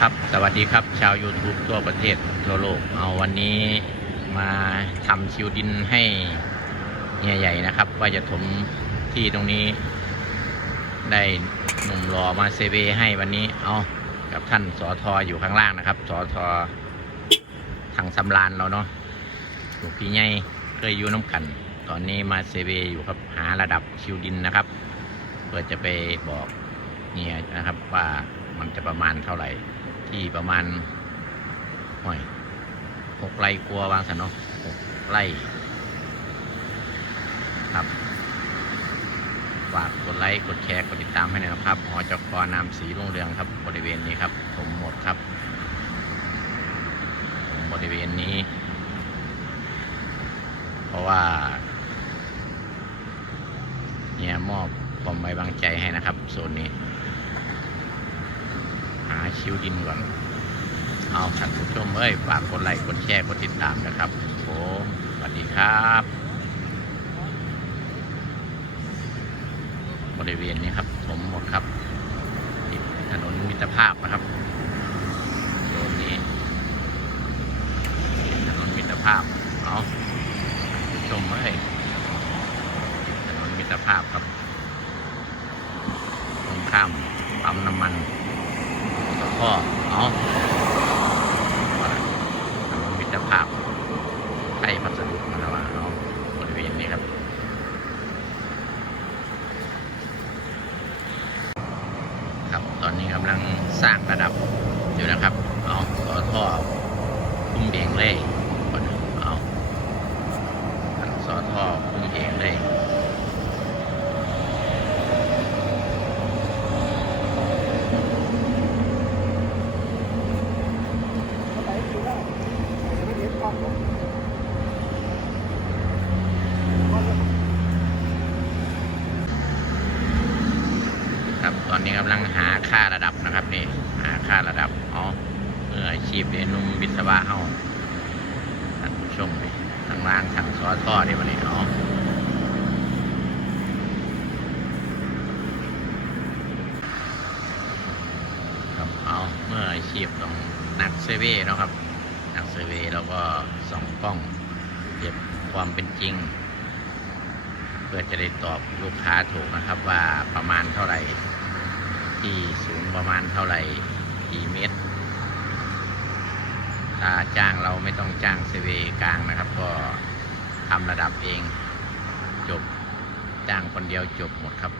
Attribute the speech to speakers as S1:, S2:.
S1: ครับ สวัสดีครับ ชาว YouTube ทั่วประเทศทั่วโลก เอาวันนี้มาทำชิวดินให้เฮียใหญ่นะครับ ว่าจะถมที่ตรงนี้ ได้หนุ่มรอมาเซเวให้วันนี้ เอากับท่านสอทออยู่ข้างล่างนะครับ สอทอทางสำรานเราเนาะลูกพี่ใหญ่เคยอยู่น้ำกัน ตอนนี้มาเซเวอยู่ครับ หาระดับชิวดินนะครับ เพื่อจะไปบอกเนี่ยนะครับว่ามันจะประมาณเท่าไหร่ ที่ประมาณห่อยหกไร่กลัววางสันเนาะหกไร่ครับฝากกดไลค์กดแชร์กดติดตามให้หน่อยนะครับหอจกนามสีรุ่งเรืองครับ บริเวณนี้ครับ ผมหมดครับผมบริเวณนี้ เพราะว่า เนี่ยมอบความไว้วางใจให้นะครับโซนนี้ หาชิวดินก่อน เอาท่านผู้ชมเอ้ยฝากกดไลค์กดแชร์กดติดตามนะครับผมสวัสดีครับ บริเวณนี้ครับผมหมดครับถนนมิตรภาพนะครับโซนนี้ถนนมิตรภาพเอาผู้ชมเอ้ยถนนมิตรภาพครับตรงข้ามปั๊มน้ำมัน ก็เอาว่าถนนมิตรภาพใกล้พัสดุนะครับว่าเอาบริเวณนี้ครับครับตอนนี้กำลังสร้างระดับอยู่นะครับ เอาต่อท่อพุ่มเดงเลยคนเอาสอท่อพุ่มเดงเลย ครับตอนนี้กำลังหาค่าระดับนะครับนี่ หาค่าระดับอ๋อเมื่ออาชีพเรียนนุ่มวิศวะเฮาท่านผู้ชมนี่ทางล่างทางซอท่อนี่วันนี้อ๋อครับเอาเมื่ออาชีพต้องนักเซเว่นะครับ ซเว่แล้วก็ส่องกล้องเก็บความเป็นจริง เพื่อจะได้ตอบลูกค้าถูกนะครับว่าประมาณเท่าไหร่ ที่สูงประมาณเท่าไหร่กี่เมตร ถ้าจ้างเราไม่ต้องจ้างเซเวกลางนะครับ ก็ทำระดับเองจบจ้างคนเดียวจบหมดครับ